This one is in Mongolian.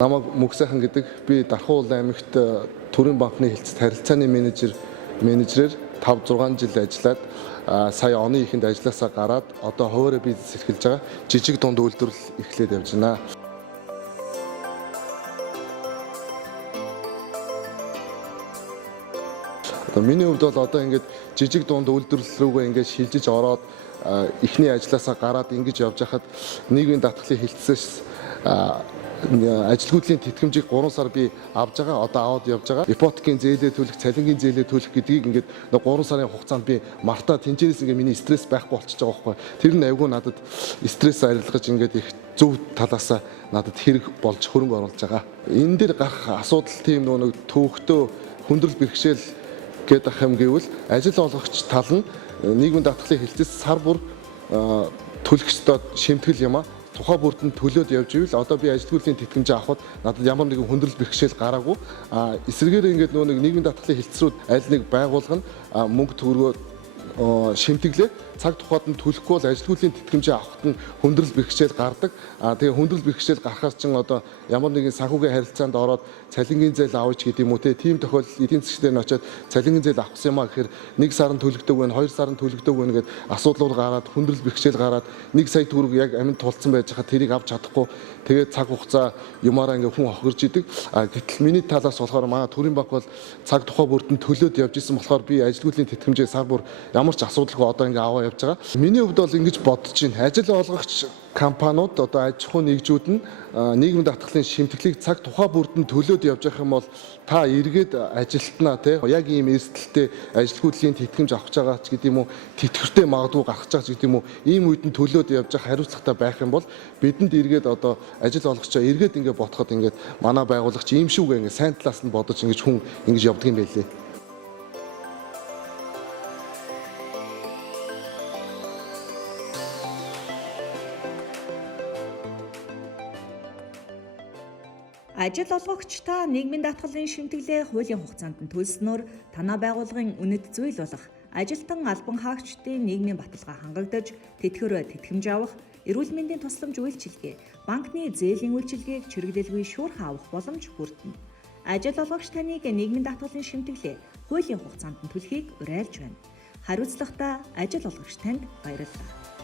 Намайг Мөнх сайхан гэдэг би Дархан аймагт Төрийн банкны хэлтсэд харилцааны менежерээр 5-6 жил ажиллаад сая оны ихэнд ажилласаа гараад одоо хуваарь бизнес эрхэлж байгаа жижиг дунд үйлдвэрлэл эхлээд явж байна. Миний хувьд бол одоо ингээд жижиг дунд үйлдвэрлэл рүүгээ ингээд шилжиж ороод эхний ажилласаа гараад ингэж явж хахад нийгмийн даатгалын хэлтсээс ажилгүйдлийн тэтгэмжийг 3 сар би авж байгаа. Одоо аваад явж байгаа. Ипотекийн зээлээ төлөх, цалингийн зээлээ төлөх гэдгийг ингээд 3 сарын хугацаанд би мартаа тэнцээрээс ингээд миний стресс байхгүй болчихж байгаа байхгүй. Тэр нь айгүй надад стресс арилгаж ингээд их зөв талаас надад хэрэг болж хөрөнгө оруулж байгаа. Энэ дээр гарах асуудал тийм нэг төвөгтөө хүндрэл бэрхшээл гэдэг юм гэвэл ажил олгогч тал нь нийгмийн даатгалын хэлтсээс сар бүр төлөх ёстой шимтгэл юм а. Тухайн бүрд нь төлөөд явж ивэл одоо би ажилгүйдлийн тэтгэмжээ авахд надад ямар нэгэн хүндрэл бэрхшээл гараагүй. Эсрэгээр ингээд нөгөө нэгмийн даатгалын хэлтсрүүд аль нэг байгуулга нь мөнгө төгрөгөө шимтэглээ цаг тухайд нь төлөхгүй бол ажилгүйдлийн тэтгэмжээ авахд нь хүндрэл бэрхшээл гардаг. Тэгээ хүндрэл бэрхшээл гарахаар чин одоо ямар нэгэн санхүүгийн харилцаанд ороод цалингийн зээл авч гэдэг юм уу тийм тохиолдолд эдийн засгтэр нь очиод цалингийн зээл авах юм а гэхээр 1 сарын төлөгдөг байна 2 сарын төлөгдөг байна гэдэг асуудлууд гараад хүндрэл бэрхшээл гараад 1 сая төгрөг яг аминд тулцсан байж хаа тэрийг авч чадахгүй тэгээд цаг хугацаа юмараа ингээ хүн хохирж идэг. Гэтэл миний талаас болохоор манай Төрийн банк бол цаг тухай бүрд нь төлөөд явж исэн болохоор би ажилгүйдлийн тэтгэмжээ сар бүр ямар ч асуудалгүй одоо ингээ аваа явж байгаа. Миний хувьд бол ингэж бодож байна. Ажил олгогч компаниуд одоо аж ахуй нэгжүүд нь нийгмийн даатгалын шимтгэлийг цаг тухай бүрд нь төлөөд явж байгаа юм бол та эргээд ажилтнаа тий яг ийм эрсдэлтэй ажилгүйдлийн тэтгэмж авах байгаа ч гэдэг юм уу тэтгэвртэй магадгүй гарах гэж гэдэг юм уу ийм үед нь төлөөд явж байгаа хариуцлагатай байх юм бол бидэнд эргээд одоо ажил олгогчоо эргээд ингээд ботход ингээд манай байгуулагч ийм шүүгээ ингээд сайн талаас нь бодож ингэж хүн ингэж явдаг юм байлээ. Ажил олгогчдоо нийгмийн даатгалын шимтгэлээ хуулийн хугацаанд нь төлснөөр танай байгууллагын үнэт зүйл болох ажилтан албан хаагчдын нийгмийн баталгаа хангагдаж тэтгэврөө тэтгэмж авах, эрүүл мэндийн тусламж үйлчилгээ, банкны зээлийн үйлчилгээг чирэгдэлгүй шуурхай авах боломж хүртэнэ. Ажил олгогч таныг нийгмийн даатгалын шимтгэлээ хуулийн хугацаанд нь төлөхийг уриалж байна. Хариуцлагатай ажил олгогч танд баярлалаа.